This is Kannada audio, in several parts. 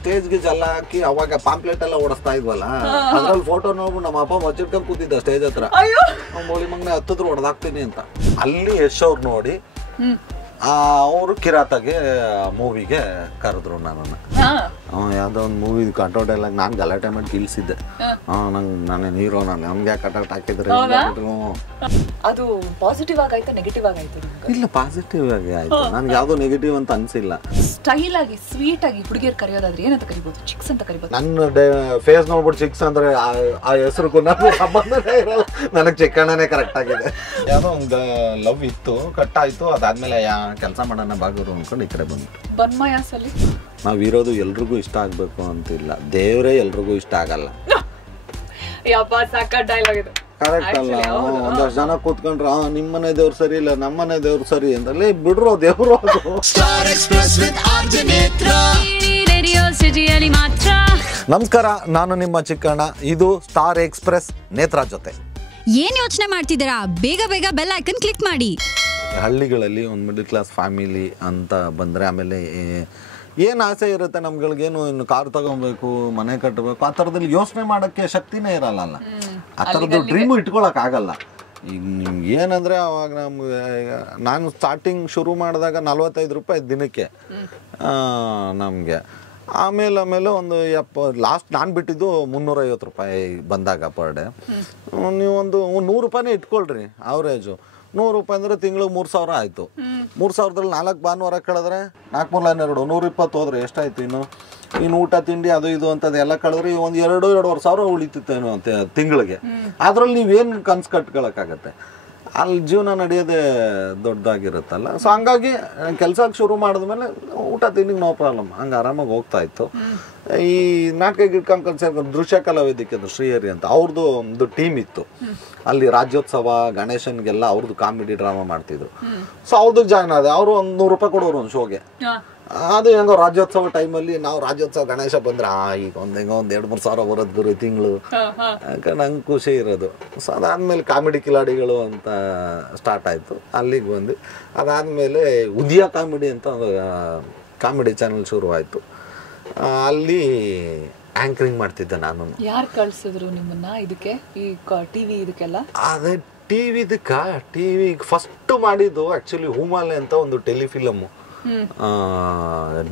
ಸ್ಟೇಜ್ಗೆ ಜಲ್ಲ ಹಾಕಿ ಅವಾಗ ಪಾಂಪ್ಲೆಟ್ ಎಲ್ಲ ಓಡಿಸ್ತಾ ಇದ್ವಲ್ಲ, ಅದ್ರಲ್ಲಿ ಫೋಟೋ ನೋಡ್ಬಿಟ್ಟು ನಮ್ಮ ಅಪ್ಪ ಮಚ್ಚಿಟ್ಕೊಂಡು ಕೂತಿದ್ದ ಸ್ಟೇಜ್ ಹತ್ರ, ಬೋಳಿ ಮಗನೆ ಹತ್ತಿದ್ರು ಹೊಡೆದಾಕ್ತೀನಿ ಅಂತ. ಅಲ್ಲಿ ಯಶ್ ಅವ್ರು ನೋಡಿ ಅವರು ಕಿರಾತಗೆ ಮೂವಿಗೆ ಕರೆದ್ರು ನನ್ನನ್ನು. ಯಾವುದೋ ಒಂದು ಮೂವಿ ಕಟೌಟ್ ಎಲ್ಲ ನಾನು ಗಲಾಟೆ ಮಾಡಿ ಕಿಲ್ಸಿದ್ದೆ. ನಾನೇನು ಹೀರೋ, ನಮ್ಗೆ ಕಟೌಟ್ ಹಾಕಿದ್ರೆ ಅದು ಪಾಸಿಟಿವ್ ಆಗಾಯ್ತಾ ನೆಗೆಟಿವ್ ಆಗಾಯ್ತು? ಇಲ್ಲ, ಪಾಸಿಟಿವ್ ಆಗಿ ಆಯ್ತು. ನನ್ಗೆ ಯಾವ್ದು ನೆಗೆಟಿವ್ ಅಂತ ಅನ್ಸಿಲ್ಲ. ಸ್ಟೈಲ್ ಆಗಿ ಸ್ವೀಟ್ ಆಗಿ ಹುಡುಗಿಯರ್ ಕರೆಯೋದಾದ್ರೆ ಏನಂತ ಕರಿಬಹುದು? ಚಿಕ್ಸ್ ಅಂತ ಕರಿಬಹುದು. ನನ್ನ ಫೇಸ್ ನೋಡ್ಬಿಟ್ಟು ಚಿಕ್ಸ್ ಅಂದ್ರೆ ಆ ಹೆಸರು ನನಗೆ ಸಂಬಂಧನೇ ಇರಲ್ಲ. ನನಗೆ ಚಿಕ್ಕಣ್ಣನೇ ಕರೆಕ್ಟ್ ಆಗಿದೆ. ಯಾವ್ದೋ ಒಂದು ಲವ್ ಇತ್ತು, ಕಟ್ ಆಯ್ತು. ಅದಾದ್ಮೇಲೆ ಕೆಲಸ ಮಾಡೋಣ ಬಾಗೂರು ಅನ್ಕೊಂಡು ಈ ಕಡೆ ಬಂದ್ಬಿಟ್ಟು. ಬನ್ಮಯಾಸಲ್ಲಿ ನಾವಿರೋದು ಎಲ್ರಿಗೂ ಇಷ್ಟ ಆಗ್ಬೇಕು ಅಂತಿಲ್ಲ, ದೇವ್ರೇ ಎಲ್ರಿಗೂ ಇಷ್ಟ ಆಗಲ್ಲ. ಡೈಲಾಗ್ ಇದು ಕರೆಕ್ಟ್ ಅಲ್ಲ? ಒಂದಷ್ಟು ಜನ ಕೂತ್ಕೊಂಡ್ರ ನಿಮ್ಮನೆ ದೇವ್ರು ಸರಿ ಇಲ್ಲ, ನಮ್ಮನೆ ದೇವ್ರು ಸರಿ ಅಂತಲೇ ಬಿಡ್ರೋ ದೇವ್ರು. ನಮಸ್ಕಾರ, ನಾನು ನಿಮ್ಮ ಚಿಕ್ಕಣ್ಣ. ಇದು ಸ್ಟಾರ್ ಎಕ್ಸ್ಪ್ರೆಸ್ ನೇತ್ರ ಜೊತೆ. ಏನ್ ಯೋಚನೆ ಮಾಡ್ತಿದ್ದೀರಾ? ಬೇಗ ಬೇಗ ಬೆಲ್ ಐಕನ್ ಕ್ಲಿಕ್ ಮಾಡಿ. ಹಳ್ಳಿಗಳಲ್ಲಿ ಒಂದು ಮಿಡಲ್ ಕ್ಲಾಸ್ ಫ್ಯಾಮಿಲಿ ಅಂತ ಬಂದರೆ ಆಮೇಲೆ ಏನು ಆಸೆ ಇರುತ್ತೆ ನಮ್ಗಳಿಗೇನು, ಇನ್ನು ಕಾರ್ ತಗೊಬೇಕು, ಮನೆ ಕಟ್ಟಬೇಕು, ಆ ಥರದಲ್ಲಿ ಯೋಚನೆ ಮಾಡೋಕ್ಕೆ ಶಕ್ತಿನೇ ಇರಲ್ಲ. ಆ ಥರದ್ದು ಡ್ರೀಮು ಇಟ್ಕೊಳಕ್ಕಾಗಲ್ಲ. ಈಗ ನಿಮ್ಗೆ ಏನಂದರೆ ಅವಾಗ ನಾನು ಸ್ಟಾರ್ಟಿಂಗ್ ಶುರು ಮಾಡಿದಾಗ 45 ರೂಪಾಯಿ ದಿನಕ್ಕೆ ನಮಗೆ. ಆಮೇಲೆ ಒಂದು ಲಾಸ್ಟ್ ನಾನು ಬಿಟ್ಟಿದ್ದು 350 ರೂಪಾಯಿ ಬಂದಾಗ ಪರ್ ಡೇ. ನೀವೊಂದು 100 ರೂಪಾಯಿನೇ ಇಟ್ಕೊಳ್ರಿ ಅವರೇಜು. 100 ರೂಪಾಯಿ ಅಂದರೆ ತಿಂಗಳಿಗೆ 3000 ಆಯಿತು. 3000ದಲ್ಲಿ 4 ಭಾನುವಾರ ಕಳೆದ್ರೆ 4×2 120 ಹೋದ್ರೆ ಎಷ್ಟಾಯ್ತು? ಇನ್ನು ಊಟ ತಿಂಡಿ ಅದು ಇದು ಅಂತದ್ದು ಎಲ್ಲ ಕಳೆದ್ರೆ ಒಂದು 2-2.5 ಸಾವಿರ ಉಳಿತಿತ್ತೇನೋ ಅಂತ ತಿಂಗಳಿಗೆ. ಅದ್ರಲ್ಲಿ ನೀವೇನು ಕನ್ಸು ಕಟ್ಕೊಳಕ್ಕಾಗತ್ತೆ? ಅಲ್ಲಿ ಜೀವನ ನಡೆಯೋದೇ ದೊಡ್ಡದಾಗಿರುತ್ತಲ್ಲ. ಸೊ ಹಂಗಾಗಿ ಕೆಲಸಕ್ಕೆ ಶುರು ಮಾಡಿದ್ಮೇಲೆ ಊಟ ತಿಂಡಿಗೆ ನೋ ಪ್ರಾಬ್ಲಮ್, ಹಂಗೆ ಆರಾಮಾಗಿ ಹೋಗ್ತಾ ಇತ್ತು. ಈ ನಾಟಕ ಗಿಟ್ಕೊಂಡು ಕಲ್ಸ ದೃಶ್ಯ ಕಲಾವೇದಿಕೆ ಶ್ರೀಹರಿ ಅಂತ ಅವ್ರದ್ದು ಒಂದು ಟೀಮ್ ಇತ್ತು. ಅಲ್ಲಿ ರಾಜ್ಯೋತ್ಸವ ಗಣೇಶನ್ಗೆಲ್ಲ ಅವ್ರದ್ದು ಕಾಮಿಡಿ ಡ್ರಾಮಾ ಮಾಡ್ತಿದ್ರು. ಸೊ ಅವ್ರದ್ದು ಜಾಯ್ನ್ ಆದ. ಅವರು ಒಂದು 100 ರೂಪಾಯಿ ಕೊಡೋರು ಒಂದು ಶೋಗೆ. ಅದು ಹೆಂಗೋ ರಾಜ್ಯೋತ್ಸವ ಟೈಮಲ್ಲಿ ನಾವು ರಾಜ್ಯೋತ್ಸವ ಗಣೇಶ ಬಂದ್ರೆ ಈಗ ಹೆಂಗೋ ಒಂದು 2-3 ಸಾವಿರ ಬರೋದು ಗುರು ತಿಂಗಳು, ನಂಗೆ ಖುಷಿ ಇರೋದು. ಸೊ ಅದಾದಮೇಲೆ ಕಾಮಿಡಿ ಕಿಲಾಡಿಗಳು ಅಂತ ಸ್ಟಾರ್ಟ್ ಆಯಿತು. ಅಲ್ಲಿಗೆ ಬಂದು ಅದಾದಮೇಲೆ ಉದಯ ಕಾಮಿಡಿ ಅಂತ ಒಂದು ಕಾಮಿಡಿ ಚಾನಲ್ ಶುರುವಾಯಿತು. ಅಲ್ಲಿ ಆ್ಯಂಕರಿಂಗ್ ಮಾಡ್ತಿದ್ದೆ ನಾನು. ಯಾರು ಕಳ್ಸಿದ್ರು ನಿಮ್ಮನ್ನ ಇದಕ್ಕೆ, ಈ ಟಿವಿ ಇದಕ್ಕೆಲ್ಲ? ಅದೇ ಟಿವಿ ಫಸ್ಟ್ ಮಾಡಿದ್ದು ಆ್ಯಕ್ಚುಲಿ ಹೂಮಾಲೆ ಅಂತ ಒಂದು ಟೆಲಿಫಿಲಮ್ಮು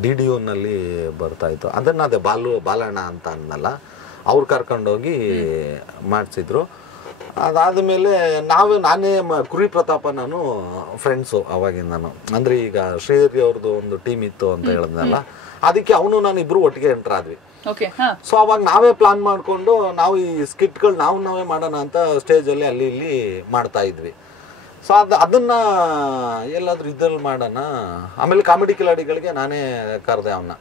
DDOನಲ್ಲಿ ಬರ್ತಾ ಇತ್ತು. ಅದನ್ನು ಅದೇ ಬಾಲಣ್ಣ ಅಂತ ಅನ್ನಲ್ಲ, ಅವ್ರು ಕರ್ಕೊಂಡೋಗಿ ಮಾಡಿಸಿದ್ರು. ಅದಾದಮೇಲೆ ನಾನೇ ಕುರಿ ಪ್ರತಾಪ ನಾನು ಫ್ರೆಂಡ್ಸು ಅವಾಗಿಂದ. ನಾನು ಅಂದರೆ ಈಗ ಶ್ರೀಹರಿ ಅವ್ರದ್ದು ಒಂದು ಟೀಮ್ ಇತ್ತು ಅಂತ ಹೇಳಿದ್ನಲ್ಲ, ಅದಕ್ಕೆ ಅವನು ನಾನು ಇಬ್ಬರು ಒಟ್ಟಿಗೆ ಎಂಟರ್ ಆದ್ವಿ. ಸೊ ಅವಾಗ ನಾವೇ ಪ್ಲಾನ್ ಮಾಡಿಕೊಂಡು ನಾವು ಈ ಸ್ಕಿಟ್ಗಳು ನಾವೇ ಮಾಡೋಣ ಅಂತ ಸ್ಟೇಜಲ್ಲಿ ಅಲ್ಲಿ ಇಲ್ಲಿ ಮಾಡ್ತಾ ಇದ್ವಿ. ಸೊ ಅದನ್ನ ಎಲ್ಲಾದ್ರೂ ಇದ್ರಲ್ಲಿ ಮಾಡೋಣ. ಆಮೇಲೆ ಕಾಮಿಡಿ ಕಿಲಾಡಿಗಳಿಗೆ ನಾನೇ ಕರೆದೆ ಅವನ್ನ,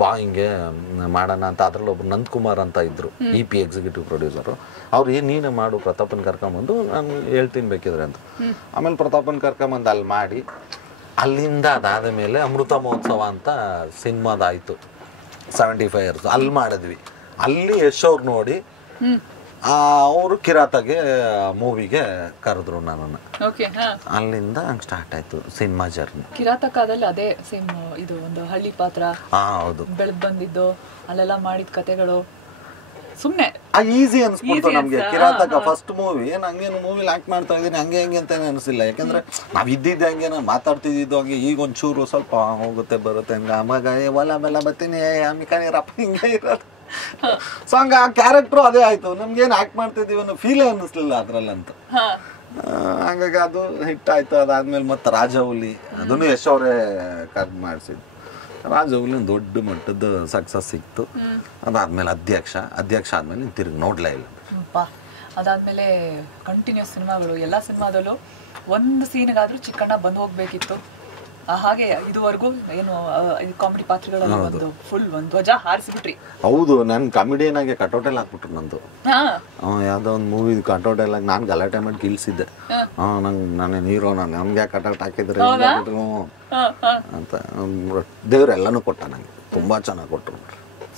ಬಾ ಹಿಂಗೆ ಮಾಡೋಣ ಅಂತ. ಅದ್ರಲ್ಲಿ ಒಬ್ರು ನಂದಕುಮಾರ್ ಅಂತ ಇದ್ರು, EP ಎಕ್ಸಿಕ್ಯೂಟಿವ್ ಪ್ರೊಡ್ಯೂಸರು. ಅವ್ರು ನೀನೇ ಮಾಡು, ಪ್ರತಾಪನ್ ಕರ್ಕೊಂಬಂದು ನಾನು ಹೇಳ್ತೀನಿ ಬೇಕಿದ್ರೆ ಅಂತ. ಆಮೇಲೆ ಪ್ರತಾಪನ್ ಕರ್ಕೊಂಬಂದು ಅಲ್ಲಿ ಮಾಡಿ, ಅಲ್ಲಿಂದ ಅದಾದ ಮೇಲೆ ಅಮೃತ ಮಹೋತ್ಸವ ಅಂತ ಸಿನಿಮಾದಾಯಿತು 75 years. ಅಲ್ಲಿ ಮಾಡಿದ್ವಿ. ಅಲ್ಲಿ ಯಶ್ ಅವ್ರು ನೋಡಿ ಅವರು ಕಿರಾತಗೆ ಮೂವಿಗೆ ಕರೆದ್ರು ನನ್ನನ್ನು. ಅಲ್ಲಿಂದ ಹಂಗೆ ಸ್ಟಾರ್ಟ್ ಆಯ್ತು ಸಿನಿಮಾ ಜರ್ನಿ. ಕಿರಾತಕದಲ್ಲಿ ಅದೇ ಸೇಮ್ ಇದು ಒಂದು ಹಳ್ಳಿ ಪಾತ್ರ. ಹೌದು, ಬೆಳೆದ್ ಬಂದಿದ್ದು ಅಲ್ಲೆಲ್ಲ ಮಾಡಿದ ಕತೆಗಳು ಸುಮ್ಮನೆ ಈಸಿ ಅನ್ಸ್ಬಿಡ್ತು ನಮ್ಗೆ. ಕಿರಾತಕ ಫಸ್ಟ್ ಮೂವಿ, ಹಂಗೇನು ಮೂವಿಲಿ ಆಕ್ಟ್ ಮಾಡ್ತಾ ಇದ್ದೀನಿ ಹಂಗೆ ಹೆಂಗೆ ಅಂತ ಅನಿಸಿಲ್ಲ. ಯಾಕಂದ್ರೆ ನಾವ್ ಇದ್ದಿದ್ದೆ ಹಂಗೆ, ನಾನು ಮಾತಾಡ್ತಿದ್ದು ಹಂಗೆ. ಈಗ ಒಂಚೂರು ಸ್ವಲ್ಪ ಹೋಗುತ್ತೆ ಬರುತ್ತೆ ಹಂಗ, ಅಮ್ಮಾಗ ಹೊಲ ಬೆಲ್ಲ ಬರ್ತೀನಿ ಅಮ್ಮಿಕಾನಿರಪ್ಪ ಹಿಂಗೆ ಇರೋದು. ಸೊ ಹಂಗ ಆ ಕ್ಯಾರೆಕ್ಟ್ರು ಅದೇ ಆಯ್ತು. ನಮ್ಗೇನು ಆಕ್ಟ್ ಮಾಡ್ತಿದ್ದೀವಿ ಅನ್ನೋ ಫೀಲೇ ಅನ್ನಿಸ್ಲಿಲ್ಲ ಅದ್ರಲ್ಲಂತೂ. ಹಂಗಾಗಿ ಅದು ಹಿಟ್ ಆಯ್ತು. ಅದಾದ್ಮೇಲೆ ಮತ್ತೆ ರಾಜಹುಲಿ, ಅದನ್ನು ಯಶ್ ಅವರೇ ಕರ್ದು ಮಾಡಿಸಿದ್ದು. ರಾಜಹುಲಿ ದೊಡ್ಡ ಮಟ್ಟದ ಸಕ್ಸಸ್ ಸಿಕ್ತು. ಅದಾದ್ಮೇಲೆ ಅಧ್ಯಕ್ಷ ಆದ್ಮೇಲೆ ತಿರುಗಿ ನೋಡ್ಲೇ ಇಲ್ಲ. ಅದಾದ್ಮೇಲೆ ಕಂಟಿನ್ಯೂಸ್ ಸಿನಿಮಾಗಳು, ಎಲ್ಲ ಸಿನಿಮಾದಲ್ಲೂ ಒಂದು ಸೀನ್ಗಾದ್ರೂ ಚಿಕ್ಕಣ್ಣ ಬಂದು ಹೋಗ್ಬೇಕಿತ್ತು. ಹಾಗೆ ಇದುವರೆಗೂ ಏನು ಕಾಮಿಡಿ ಪಾತ್ರಗಳಲ್ಲಿ ಒಂದು ಫುಲ್ ಒಂದು ಧ್ವಜ ಹಾರಿಸಿಬಿಟ್ರಿ. ಹೌದು, ನಾನು ಕಾಮಿಡಿಯನ್ ಆಗಿ ಕಟೌಟೆಲ್ಲ ಹಾಕ್ಬಿಟ್ರು ನಂದು. ಯಾವ್ದೋ ಒಂದು ಮೂವಿ ಕಟೌಟೆಲ್ಲ ನಾನು ಗಲಾಟೆ ಮಾಡಿ ಕಿಲ್ಸಿದ್ದೆ. ನಾನೇನು ಹೀರೋ, ನಮ್ಗೆ ಕಟೌಟ್ ಹಾಕಿದ್ರೆ ಅಂತ. ದೇವ್ರೆಲ್ಲನೂ ಕೊಟ್ಟ ನಂಗೆ, ತುಂಬಾ ಚೆನ್ನಾಗಿ ಕೊಟ್ಟರು.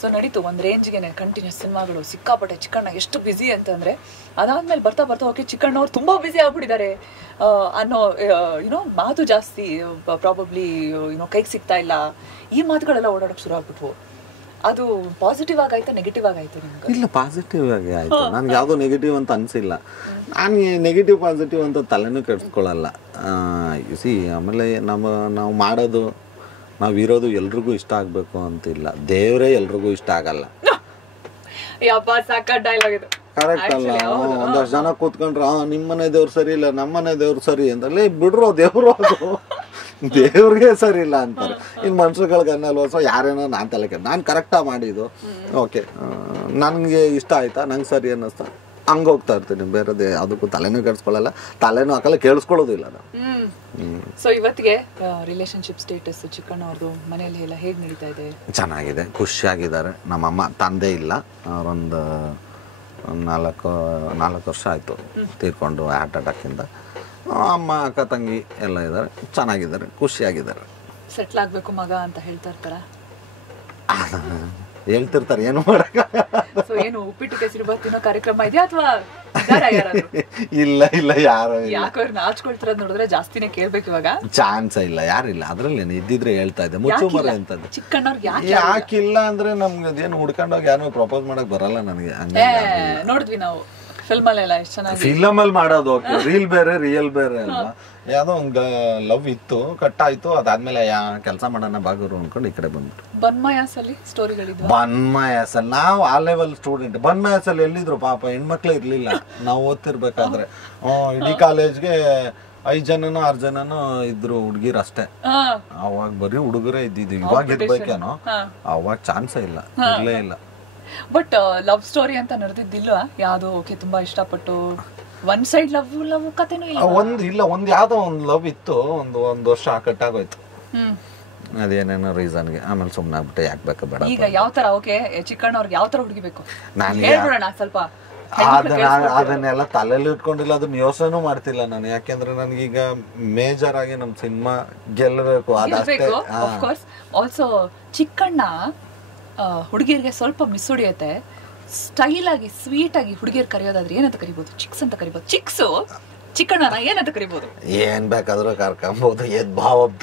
ಸೊ ನಡೀತು ಒಂದು ರೇಂಜ್ಗೆ ಕಂಟಿನ್ಯೂಸ್ ಸಿನಿಮಾಗಳು ಸಿಕ್ಕಾಪಟ್ಟೆ. ಚಿಕ್ಕಣ್ಣ ಎಷ್ಟು ಬ್ಯುಸಿ ಅಂತಂದ್ರೆ ಅದಾದ್ಮೇಲೆ ಬರ್ತಾ ಓಕೆ ಚಿಕ್ಕಣ್ಣವ್ರು ತುಂಬಾ ಬ್ಯುಸಿ ಆಗ್ಬಿಟ್ಟಿದ್ದಾರೆ ಅನ್ನೋ ಮಾತು ಜಾಸ್ತಿ. ಪ್ರಾಬಬ್ಲಿ ಕೈಗೆ ಸಿಗ್ತಾ ಇಲ್ಲ, ಈ ಮಾತುಗಳೆಲ್ಲ ಓಡಾಡೋಕೆ ಶುರು ಆಗ್ಬಿಟ್ವು. ಅದು ಪಾಸಿಟಿವ್ ಆಗಾಯ್ತಾ ನೆಗೆಟಿವ್ ಆಗಾಯ್ತು ನಿಮ್ಗೆ? ಇಲ್ಲ, ಪಾಸಿಟಿವ್ ಆಗಿ ಆಯಿತು. ನನಗೆ ಯಾವುದೋ ನೆಗೆಟಿವ್ ಅಂತ ಅನಿಸಿಲ್ಲ. ನಾನು ನೆಗೆಟಿವ್ ಪಾಸಿಟಿವ್ ಅಂತ ತಲೆನೂ ಕೆಡಿಸ್ಕೊಳ್ಳಲ್ಲ. ಸಿ, ಆಮೇಲೆ ನಾವು ಮಾಡೋದು, ನಾವು ಇರೋದು ಎಲ್ರಿಗೂ ಇಷ್ಟ ಆಗಬೇಕು ಅಂತಿಲ್ಲ. ದೇವರೇ ಎಲ್ರಿಗೂ ಇಷ್ಟ ಆಗಲ್ಲ. ಯಪ್ಪ ಸಾಕ ಡೈಲಾಗ್ ಇದು. ಕರೆಕ್ಟ್ ಅಲ್ಲ? ಒಂದಷ್ಟು ಜನ ಕೂತ್ಕೊಂಡ್ರೆ ನಿಮ್ಮನೆ ದೇವ್ರು ಸರಿ ಇಲ್ಲ, ನಮ್ಮನೆ ದೇವ್ರು ಸರಿ ಅಂತಲೇ ಬಿಡ್ರೋ. ದೇವ್ರು ಅದು ದೇವ್ರಿಗೆ ಸರಿ ಇಲ್ಲ ಅಂತಾರೆ. ಇನ್ನು ಮನುಷ್ಯಗಳಿಗೆ ಅನ್ನಲ್ವ. ಸೊ ಯಾರೇನೋ ನಾನು ತಲೆ ನಾನು ಕರೆಕ್ಟಾಗಿ ಮಾಡಿದ್ದು ಓಕೆ, ನನಗೆ ಇಷ್ಟ ಆಯ್ತಾ, ನಂಗೆ ಸರಿ ಅನ್ನಿಸ್ತಾ ಹಂಗೆ ಹೋಗ್ತಾ ಇರ್ತೀನಿ. ಬೇರೆದೇ ಅದಕ್ಕೂ ತಲೆನೂ ಕೆಡಿಸ್ಕೊಳ್ಳಲ್ಲ, ತಲೆನೂ ಹಾಕಲ್ಲ, ಕೇಳಿಸ್ಕೊಳ್ಳೋದಿಲ್ಲ ನಾವು. ಸೊ ಇವತ್ತಿಗೆ ರಿಲೇಶನ್ಶಿಪ್ ಸ್ಟೇಟಸ್ ಚಿಕ್ಕಣ್ಣ ಅವ್ರದ್ದು ಮನೆಯಲ್ಲಿ ಎಲ್ಲ ಹೇಗೆ ನಡೀತಾ ಇದೆ? ಚೆನ್ನಾಗಿದೆ, ಖುಷಿಯಾಗಿದ್ದಾರೆ. ನಮ್ಮಮ್ಮ ತಂದೆ ಇಲ್ಲ, ಅವರೊಂದು 4 ವರ್ಷ ಆಯಿತು ತೀರ್ಕೊಂಡು ಹಾರ್ಟ್ ಅಟ್ಯಾಕಿಂದ. ಅಮ್ಮ ಅಕ್ಕ ತಂಗಿ ಎಲ್ಲ ಇದ್ದಾರೆ, ಚೆನ್ನಾಗಿದ್ದಾರೆ, ಖುಷಿಯಾಗಿದ್ದಾರೆ. ಸೆಟ್ಲ್ ಆಗಬೇಕು ಮಗ ಅಂತ ಹೇಳ್ತಾ ಇರ್ತಾರ? ಹೇಳ್ತಿರ್ತಾರೆ, ಏನು ಮಾಡಕ್ಕ. ಸೊ ಏನು ಉಪ್ಪಿಟ್ಟು ಕೆಸರು ಬರ್ತಿನೋ ಕಾರ್ಯಕ್ರಮ ಇದೆಯಾ ಅಥವಾ ಇಲ್ಲ ಇಲ್ಲ, ಯಾರು ಯಾಕೋ ನಾಚ್ಕೊಳ್ತಿರೋದ್ ನೋಡಿದ್ರೆ ಜಾಸ್ತಿನೇ ಕೇಳ್ಬೇಕು ಇವಾಗ. ಚಾನ್ಸ್ ಇಲ್ಲ, ಯಾರಿಲ್ಲ. ಅದ್ರಲ್ಲಿ ಇದ್ದಿದ್ರೆ ಹೇಳ್ತಾ ಇದ್ದೆ, ಮುಚ್ಚುಮರೆ ಅಂತದ್ದು. ಚಿಕ್ಕಣ್ಣವ್ರಿಗೆ ಯಾಕಿಲ್ಲ ಅಂದ್ರೆ ನಮ್ಗೆ ಅದೇನು ಹುಡ್ಕೊಂಡೋಗಿ ಯಾರು ಪ್ರಪೋಸ್ ಮಾಡಕ್ ಬರಲ್ಲ ನನಗೆ. ನೋಡಿದ್ವಿ ನಾವು ಫಿಲ್ಮ್ ಅಲ್ಲೆಲ್ಲ ಎಷ್ಟು ಚೆನ್ನಾಗಿ. ಫಿಲಮ್ ಅಲ್ಲಿ ಮಾಡೋದು ರೀಲ್ ಬೇರೆ ರಿಯಲ್ ಬೇರೆ ಅಲ್ವಾ. ಯಾವ್ದೋ ಒಂದು ಲವ್ ಇತ್ತು, ಕಟ್ಟಾಯ್ತು, ಅದಾದ್ಮೇಲೆ ಕೆಲಸ ಮಾಡೋಣ ಬಾಗರು ಅನ್ಕೊಂಡು ಈ ಕಡೆ ಬಂದ್ಬಿಟ್ಟು. ಬನ್ಮಯಾಸಲ್ಲಿ ಸ್ಟೋರಿಗಳಿದ್ವು. ಬನ್ಮಯಾಸಲ್ಲಿ ನಾವು ಆ ಲೆವೆಲ್ ಸ್ಟೂಡೆಂಟ್. ಬನ್ಮಯಾಸಲ್ಲಿ ಎಲ್ಲಿದ್ರು ಪಾಪ ಹೆಣ್ಮಕ್ಳೇ ಇರ್ಲಿಲ್ಲ ನಾವು ಓದ್ತಿರ್ಬೇಕಾದ್ರೆ. ಇಡೀ ಕಾಲೇಜ್ಗೆ 5 ಜನನೋ 6 ಜನನೋ ಇದ್ರು ಹುಡುಗಿರು ಅಷ್ಟೇ. ಅವಾಗ ಬರೀ ಹುಡುಗರೇ ಇದ್ದಿದ್ದು. ಇವಾಗ ಇರ್ಬೇಕೇನೋ, ಅವಾಗ ಚಾನ್ಸೇ ಇಲ್ಲ, ಇರ್ಲೇ ಇಲ್ಲ. ಬಟ್ ಲವ್ ಸ್ಟೋರಿ ಅಂತ ನಡೆದಿದ್ದಿಲ್ವಾ? ಯಾವ್ದೋ ಓಕೆ ತುಂಬಾ ಇಷ್ಟಪಟ್ಟು ಒನ್ ಸೈಡ್ ಲವ್ ಕಥೆನೂ ಇಲ್ಲ. ಒಂದ್ ಯಾವ್ದೋ ಒಂದು ಲವ್ ಇತ್ತು, ಒಂದು ವರ್ಷ ಕಟ್ಟಾಗೋಯ್ತು ಅದೇನೇನೋ ರೀಸನ್ಗೆ. ಆಮೇಲೆ ಸುಮ್ಮನೆ ಆಗ್ಬಿಟ್ಟೆ, ಯಾಕೆ ಬೇಕು ಬೇಡ. ಈಗ ಯಾವ ತರ ಓಕೆ ಚಿಕ್ಕಣ್ಣವ್ರಿಗೆ ಯಾವ ತರ ಹುಡುಗಿ ಬೇಕು ಸ್ವಲ್ಪ ಅದನ್ನೆಲ್ಲ ತಲೆಯಲ್ಲಿ ಇಟ್ಕೊಂಡಿಲ್ಲ, ಅದನ್ನ ಯೋಚನೆ ಮಾಡ್ತಿಲ್ಲ ನಾನು. ಯಾಕೆಂದ್ರೆ ನನಗೀಗ ಮೇಜರ್ ಆಗಿ ನಮ್ ಸಿನಿಮಾ ಗೆಲ್ಲಬೇಕು ಅದಷ್ಟೇ. ಆಲ್ಸೋ ಚಿಕ್ಕಣ್ಣ ಹುಡುಗಿಯರಿಗೆ ಸ್ವಲ್ಪ ಮಿಸ್ ಹೊಡಿಯುತ್ತೆ. ಸ್ಟೈಲ್ ಆಗಿ ಸ್ವೀಟ್ ಆಗಿ ಹುಡುಗಿಯರ್ ಕರೆಯೋದಾದ್ರೆ ಏನಂತ ಕರಿಬಹುದು? ಚಿಕ್ಸ್ ಅಂತ ಕರಿಬಹುದು. ಚಿಕ್ಕಣ್ಣನ ಏನಂತ ಕರಿಬಹುದು? ಏನ್ ಬೇಕಾದ್ರೂ ಕರ್ಕೊಂಬಹುದು.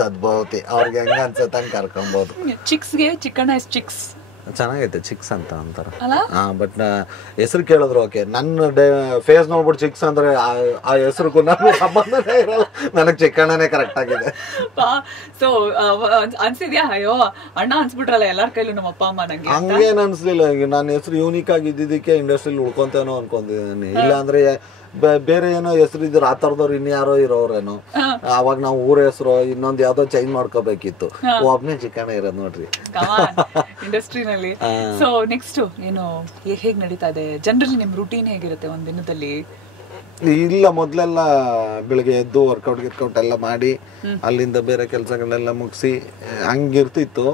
ತದ್ಭಾವತಿ ಅವ್ರಿಗೆ ಹೆಂಗ ಅನ್ಸತ್ತ ಹಂಗ ಕರ್ಕೊಂಬಹುದು. ಚಿಕ್ಸ್ಗೆ ಚಿಕ್ಕಣ್ಣ ಇಸ್ ಚಿಕ್ಸ್ ಚೆನ್ನಾಗೈತೆ, ಚಿಕ್ಸ್ ಅಂತ ಅಂತಾರ. ಬಟ್ ಹೆಸರು ಕೇಳಿದ್ರು ಓಕೆ. ನನ್ನ ಫೇಸ್ ನೋಡ್ಬಿಟ್ಟು ಚಿಕ್ಸ್ ಅಂದ್ರೆ ಆ ಹೆಸರು ನನಗೆ ಸಂಬಂಧನೇ ಇರಲ್ಲ. ನನಗೆ ಚಿಕ್ಕಣ್ಣನೇ ಕರೆಕ್ಟ್ ಆಗಿದೆ. ಸೊ ಅನ್ಸಿದ್ಯಾ ಅಯ್ಯೋ ಅಣ್ಣ ಅನ್ಸ್ಬಿಟ್ರಲ್ಲ ಎಲ್ಲಾರ ಕೈಲೂ ನಮ್ಮ ಅಪ್ಪ ಅಮ್ಮ? ನಂಗೆ ಹಂಗೇನ್ ಅನ್ಸ್ಲಿಲ್ಲ. ಈಗ ನನ್ನ ಹೆಸರು ಯೂನಿಕ್ ಆಗಿದ್ದಕ್ಕೆ ಇಂಡಸ್ಟ್ರಿಲಿ ಉಳ್ಕೊಂತೇನೋ ಅನ್ಕೊಂಡಿದ್ದೀನಿ. ಇಲ್ಲ ಅಂದ್ರೆ ಬೇರೆ ಏನೋ ಹೆಸರು ಇದ್ರು ಆ ತರದವ್ರು ಇನ್ಯಾರೋ ಇರೋರೇನೋ. ಅವಾಗ ನಾವು ಊರ ಹೆಸರು ಇನ್ನೊಂದ್ ಯಾವ್ದೋ ಚೇಂಜ್ ಮಾಡ್ಕೋಬೇಕಿತ್ತು. ಒಬ್ನೇ ಚಿಕ್ಕಣ್ಣ ಇರೋದ್ ನೋಡ್ರಿ ಇಂಡಸ್ಟ್ರಿನಲ್ಲಿ. ಸೊ ನೆಕ್ಸ್ಟ್ ಏನು ಹೇಗ್ ನಡೀತಾ ಇದೆ? ಜನರಲಿ ನಿಮ್ ರೂಟೀನ್ ಹೇಗಿರುತ್ತೆ ಒಂದ್ ದಿನದಲ್ಲಿ? ಇಲ್ಲ, ಮೊದ್ಲೆಲ್ಲ ಬೆಳಿಗ್ಗೆ ಎದ್ದು ವರ್ಕೌಟ್ ಎಲ್ಲ ಮಾಡಿ ಅಲ್ಲಿಂದ ಬೇರೆ ಕೆಲಸಗಳೆಲ್ಲ ಮುಗಿಸಿ ಹಂಗಿರ್ತಿತ್ತು.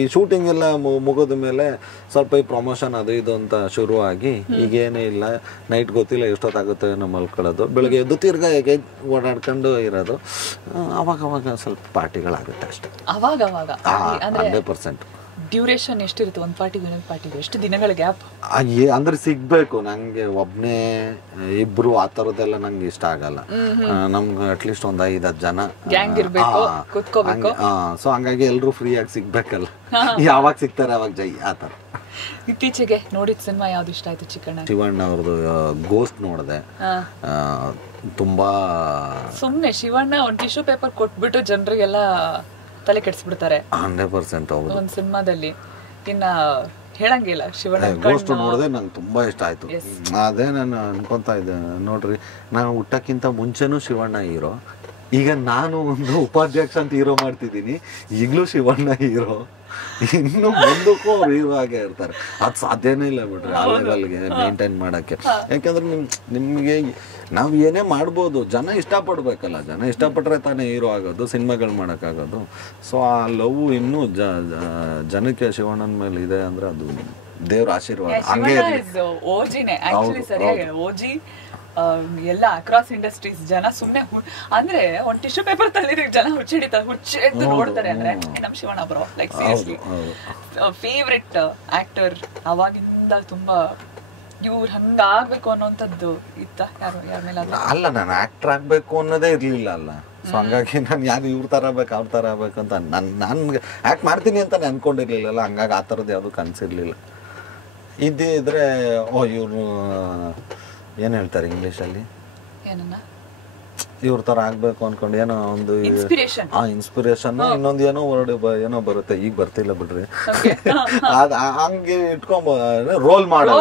ಈ ಶೂಟಿಂಗ್ ಎಲ್ಲ ಮುಗಿದ ಮೇಲೆ ಸ್ವಲ್ಪ ಈ ಪ್ರಮೋಷನ್ ಅದು ಇದು ಅಂತ ಶುರು ಆಗಿ ಈಗೇನೇ ಇಲ್ಲ. ನೈಟ್ ಗೊತ್ತಿಲ್ಲ ಎಷ್ಟೊತ್ತಾಗುತ್ತೆ ನಮ್ಮ ಮಲ್ಕೊಳ್ಳೋದು. ಬೆಳಿಗ್ಗೆ ಎದ್ದು ತಿರ್ಗಾ ಹೇಗೆ ಓಡಾಡ್ಕೊಂಡು ಇರೋದು. ಅವಾಗ ಸ್ವಲ್ಪ ಪಾರ್ಟಿಗಳಾಗುತ್ತೆ ಅಷ್ಟೇ. ಅವಾಗ 100%. ಡ್ಯೂರೇಷನ್ ಎಷ್ಟಿರುತ್ತೆ ಒಂದ್ ಪಾರ್ಟಿಗೆ ಇನ್ನೊಂದು ಪಾರ್ಟಿಗೆ? ಎಷ್ಟು ದಿನಗಳ ಗ್ಯಾಪ್? ಅಂದ್ರೆ ಸಿಗ್ಬೇಕು. ನಂಗೆ ಒಬ್ನೇ ಇಬ್ರು ಆ ತರದೆಲ್ಲ ನಂಗೆ ಇಷ್ಟ ಆಗಲ್ಲ. ನಮ್ಗೆ ಅಟ್ಲೀಸ್ಟ್ ಒಂದ್ 5-10 ಜನ ಗ್ಯಾಂಗ್ ಇರ್ಬೇಕು, ಕೂತ್ಕೋಬೇಕು. ಸೊ ಹಂಗಾಗಿ ಎಲ್ರು ಫ್ರೀ ಆಗಿ ಸಿಗ್ಬೇಕಲ್ಲ. ಯಾವಾಗ ಸಿಗ್ತಾರೆ ಅವಾಗ ಜೈ ಆತರ. ಇತ್ತೀಚೆಗೆ ನೋಡಿದ ಸಿನಿಮಾ ಯಾವ್ದು ಇಷ್ಟ ಆಯ್ತು ಚಿಕ್ಕಣ್ಣ? ಶಿವಣ್ಣ ಅವ್ರದ್ದು ಗೋಸ್ಟ್ ನೋಡಿದೆ. ತುಂಬಾ ಸುಮ್ನೆ ಶಿವಣ್ಣ ಒಂದ್ ಟಿಶ್ಯೂ ಪೇಪರ್ ಕೊಟ್ಬಿಟ್ಟು ಜನರಿಗೆಲ್ಲ ತಲೆ ಕೆಡಿಸ್ಬಿಡ್ತಾರೆ 100%. ಹೌದು, ಒಂದ್ ಸಿನಿಮಾದಲ್ಲಿ. ಇನ್ನ ಹೇಳಂಗಿಲ್ಲ. ಶಿವಣ್ಣ ಗೋಸ್ಟ್ ನೋಡಿದೆ, ನಂಗೆ ತುಂಬಾ ಇಷ್ಟ ಆಯ್ತು. ಅದೇ ನಾನು ಅನ್ಕೊಂತಾ ಇದ್ದೆ ನೋಡ್ರಿ, ನಾನು ಹುಟ್ಟಕ್ಕಿಂತ ಮುಂಚೆನೂ ಶಿವಣ್ಣ ಹೀರೋ. ಈಗ ನಾನು ಒಂದು ಉಪಾಧ್ಯಕ್ಷ ಅಂತ ಹೀರೋ ಮಾಡ್ತಿದ್ದೀನಿ, ಈಗಲೂ ಶಿವಣ್ಣ ಹೀರೋ. ಇನ್ನು ಮುಂದಕ್ಕೂ ಅವ್ರು ಹೀರೋ ಆಗೇ ಇರ್ತಾರೆ. ಅದು ಸಾಧ್ಯನೇ ಇಲ್ಲ ಬಿಡ್ರಿ ಆ ಲೆವೆಲ್ಗೆ ಮೇಂಟೈನ್ ಮಾಡಕ್ಕೆ. ಯಾಕಂದ್ರೆ ನಿಮ್ಗೆ ನಾವು ಏನೇ ಮಾಡ್ಬೋದು, ಜನ ಇಷ್ಟಪಡ್ಬೇಕಲ್ಲ. ಜನ ಇಷ್ಟಪಟ್ರೆ ತಾನೇ ಹೀರೋ ಆಗೋದು, ಸಿನಿಮಾಗಳು ಮಾಡೋಕ್ಕಾಗೋದು. ಸೊ ಆ ಲವ್ ಇನ್ನೂ ಜನಕ್ಕೆ ಶಿವಣ್ಣನ ಮೇಲೆ ಇದೆ ಅಂದ್ರೆ ಅದು ದೇವ್ರ ಆಶೀರ್ವಾದ. ಹಂಗೆ ಓಜಿನೇ ಆಕ್ಚುಲಿ ಸರಿಯಾಗಿ ಓಜಿ ಎಲ್ಲ ಅಕ್ರಾಸ್ ಇಂಡಸ್ಟ್ರೀಸ್ ಜನ ಸುಮ್ನೆ ಅಂದ್ರೆ ಒಂದ್ ಟಿಶ್ಯೂ ಪೇಪರ್ ತಳ್ಳಿದ್ರೆ ಜನ ಹುಚ್ಚಿಡಿತಾರೆ, ಹುಚ್ಚೆದ್ದು ನೋಡ್ತಾರೆ. ಅಂದ್ರೆ ನಮ್ Shivanna bro like seriously favourite actor. ಅವಾಗಿಂದ ತುಂಬಾ ಇವ್ರು ಹಂಗಾಗ್ಬೇಕು ಅನ್ನೋಂಥದ್ದು ಇತ್ತ ಯಾರ ಮೇಲೆ? ಅಲ್ಲ, ನಾನು ಆಕ್ಟರ್ ಆಗ್ಬೇಕು ಅನ್ನೋದೇ ಇರ್ಲಿಲ್ಲ ಅಲ್ಲ. ಸೊ ಹಂಗಾಗಿ ನಾನು ಯಾರು ಇವ್ರ ಥರ ಆಗ್ಬೇಕು ಅವ್ರ ಥರ ಆಗ್ಬೇಕು ಅಂತ ನಾನು ಆ್ಯಕ್ಟ್ ಮಾಡ್ತೀನಿ ಅಂತ ಅನ್ಕೊಂಡಿರ್ಲಿಲ್ಲಲ್ಲ, ಹಂಗಾಗಿ ಆ ಥರದ್ದು ಯಾವುದು ಕನಸಿರ್ಲಿಲ್ಲ. ಇದ್ದಿದ್ರೆ ಇವರು ಏನು ಹೇಳ್ತಾರೆ ಇಂಗ್ಲೀಷಲ್ಲಿ, ಇವ್ರ ಥರ ಆಗ್ಬೇಕು ಅನ್ಕೊಂಡು ಏನೋ ಒಂದು ಇನ್ಸ್ಪಿರೇಷನ್, ಇನ್ನೊಂದು ಏನೋ ವರ್ಡ್ ಏನೋ ಬರುತ್ತೆ, ಈಗ ಬರ್ತಿಲ್ಲ ಬಿಡ್ರಿ. ಹಂಗೆ ಇಟ್ಕೊಂಬ ರೋಲ್ ಮಾಡಲ್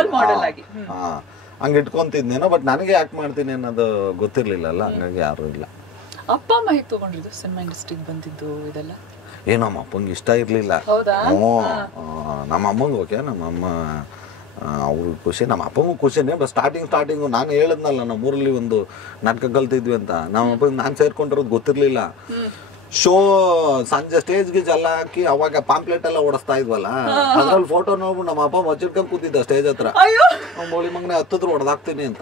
ಹಂಗೆ ಇಟ್ಕೊಂತಿದ್ನೇನೋ, ಬಟ್ ನನಗೆ ಆಕ್ಟ್ ಮಾಡ್ತೀನಿ ಅನ್ನೋದು ಗೊತ್ತಿರ್ಲಿಲ್ಲಲ್ಲ, ಹಂಗಾಗಿ ಯಾರು ಇಲ್ಲ. ಅಪ್ಪ ಅಮ್ಮ ಹೇಗೆ ತಗೊಂಡಿದ್ದು ಸಿನಿಮಾ ಇಂಡಸ್ಟ್ರಿಗೆ ಬಂದಿದ್ದು ಇದೆಲ್ಲ? ನಮ್ಮ ಅಪ್ಪಂಗೆ ಇಷ್ಟ ಇರ್ಲಿಲ್ಲ. ನಮ್ಮ ಅಮ್ಮಂಗೆ ಓಕೆ, ನಮ್ಮ ಅಮ್ಮ ಅವ್ರಿಗೆ ಖುಷಿ, ನಮ್ಮ ಅಪ್ಪಂಗೂ ಖುಷಿನೇ. ಬಟ್ ಸ್ಟಾರ್ಟಿಂಗು ನಾನು ಹೇಳಿದ್ನಲ್ಲ, ನಮ್ಮ ಊರಲ್ಲಿ ಒಂದು ನಾಟಕ ಕಲ್ತಿದ್ವಿ ಅಂತ, ನಮ್ಮ ಅಪ್ಪಂಗೆ ನಾನು ಸೇರ್ಕೊಂಡಿರೋದು ಗೊತ್ತಿರ್ಲಿಲ್ಲ. ಶೋ ಸಂಜೆ ಸ್ಟೇಜ್ಗೆ ಜಲ್ಲ ಹಾಕಿ ಅವಾಗ ಪಾಂಪ್ಲೆಟ್ ಎಲ್ಲ ಓಡಿಸ್ತಾ ಇದ್ವಲ್ಲ, ಅದ್ರಲ್ಲಿ ಫೋಟೋ ನೋಡ್ಬಿಟ್ಟು ನಮ್ಮ ಅಪ್ಪ ಮಚ್ಚಿಡ್ಕೊಂಡ್ ಕೂತಿದ್ದ ಸ್ಟೇಜ್ ಹತ್ರ, ಬೋಳಿ ಮಗನೆ ಹತ್ತಿದ್ರು ಹೊಡೆದಾಕ್ತೀನಿ ಅಂತ.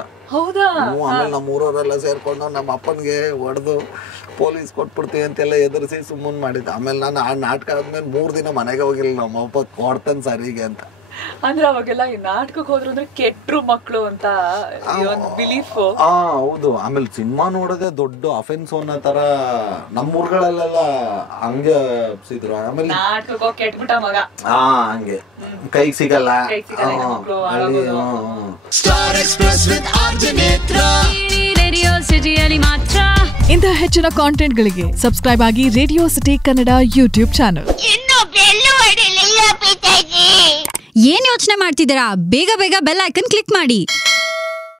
ಆಮೇಲೆ ನಮ್ಮ ಊರವರೆಲ್ಲ ಸೇರ್ಕೊಂಡು ನಮ್ಮ ಅಪ್ಪನಿಗೆ ಹೊಡೆದು ಪೊಲೀಸ್ ಕೊಟ್ಬಿಡ್ತೀವಿ ಅಂತೆಲ್ಲ ಎದುರಿಸಿ ಸುಮ್ಮನೆ ಮಾಡಿದ್ದ. ಆಮೇಲೆ ನಾನು ಆ ನಾಟಕ ಆದ್ಮೇಲೆ 3 ದಿನ ಮನೆಗೆ ಹೋಗಿಲ್ಲ, ನಮ್ಮ ಅಪ್ಪ ಕೊಡ್ತಾನೆ ಸರಿಗೆ ಅಂತ. ಅಂದ್ರೆ ಅವಾಗೆಲ್ಲ ಈ ನಾಟಕಕ್ಕೆ ಹೋದ್ರು ಅಂದ್ರೆ ಕೆಟ್ರು ಮಕ್ಕಳು ಅಂತ ಒಂದು ಬಿಲೀಫ್. ಹೌದು. ಆಮೇಲೆ ಸಿನಿಮಾ ನೋಡೋದೇ ದೊಡ್ಡ ಅಫೆನ್ಸ್ ಅನ್ನೋ ತರ ನಮ್ಮ ಊರುಗಳಲ್ಲೆಲ್ಲ ಹಂಗೆ ಸಿದ್ರು. ಆಮೇಲೆ ನಾಟಕಕ್ಕೆ ಹೋಗಿ ಕೆಟ್ಬಿಟ್ಟ ಮಗ, ಹಂಗೆ ಕೈಗೆ ಸಿಗಲ್ಲ. ಇಂತಹ ಹೆಚ್ಚಿನ ಕಾಂಟೆಂಟ್ಗಳಿಗೆ ಸಬ್ಸ್ಕ್ರೈಬ್ ಆಗಿ radio city Kannada YouTube channel. ಏನ್ ಯೋಚನೆ ಮಾಡ್ತಿದ್ದೀರಾ? ಬೇಗ ಬೇಗ ಬೆಲ್ ಐಕನ್ ಕ್ಲಿಕ್ ಮಾಡಿ.